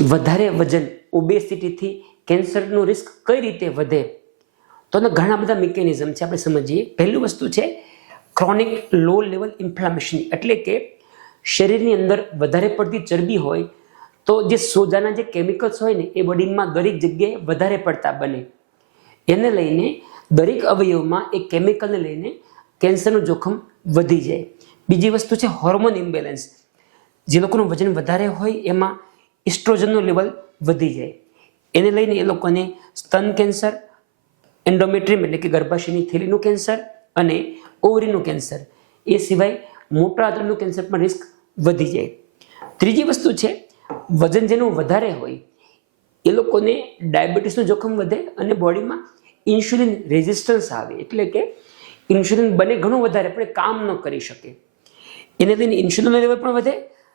વધારે વજન ઓબેસિટીથી કેન્સરનું રિસ્ક કઈ રીતે વધે, તો ઘણા બધા મિકેનિઝમ છે, આપણે સમજીએ. પહેલી વસ્તુ છે ક્રોનિક લો લેવલ ઇન્ફ્લામેશન, એટલે કે શરીરની અંદર વધારે પડતી ચરબી હોય તો જે સોજાના જે કેમિકલ્સ હોય ને એ બોડીમાં દરેક જગ્યાએ વધારે પડતા બને. એને લઈને દરેક અવયવમાં એ કેમિકલને લઈને કેન્સરનું જોખમ વધી જાય. બીજી વસ્તુ છે હોર્મોન ઇમ્બેલેન્સ. જે લોકોનું વજન વધારે હોય એમાં ઇસ્ટ્રોજનનું લેવલ વધી જાય. એને લઈને એ લોકોને સ્તન કેન્સર, એન્ડોમેટ્રિયમ એટલે કે ગર્ભાશયની થેલીનું કેન્સર અને ઓવરીનું કેન્સર, એ સિવાય મોટા આંતરડાનું કેન્સર પણ રિસ્ક વધી જાય. ત્રીજી વસ્તુ છે વજન જેનું વધારે હોય એ લોકોને ડાયાબિટીસનું જોખમ વધે અને બોડીમાં ઇન્સ્યુલિન રેઝિસ્ટન્સ આવે, એટલે કે ઇન્સ્યુલિન બને ઘણું વધારે પણ એ કામ ન કરી શકે. એને લઈને ઇન્સ્યુલિનનું લેવલ પણ વધે,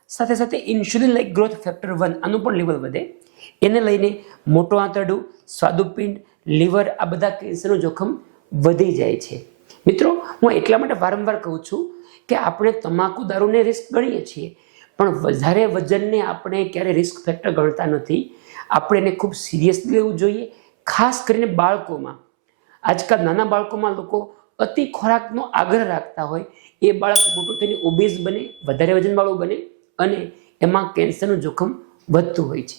સાથે સાથે ઇન્સ્યુલિન લાઇક ગ્રોથ ફેક્ટર 1 આનું પણ લેવલ વધે. એને લઈને મોટો આંતરડું, સ્વાદુપિંડ, લીવર, આ બધા કેન્સરનું જોખમ વધી જાય છે. મિત્રો, હું એટલા માટે વારંવાર કહું છું કે આપણે તમાકુ દારૂને રિસ્ક ગણીએ છીએ, પણ વધારે વજનને આપણે ક્યારે રિસ્ક ફેક્ટર ગણતા નથી. આપણે એને ખૂબ સિરિયસલી લેવું જોઈએ, ખાસ કરીને બાળકોમાં. આજકાલ નાના બાળકોમાં લોકો અતિ ખોરાકનો આગ્રહ રાખતા હોય, એ બાળક મોટું થઈને ઓબેઝ બને, વધારે વજનવાળું બને અને એમાં કેન્સરનું જોખમ વધતું હોય છે.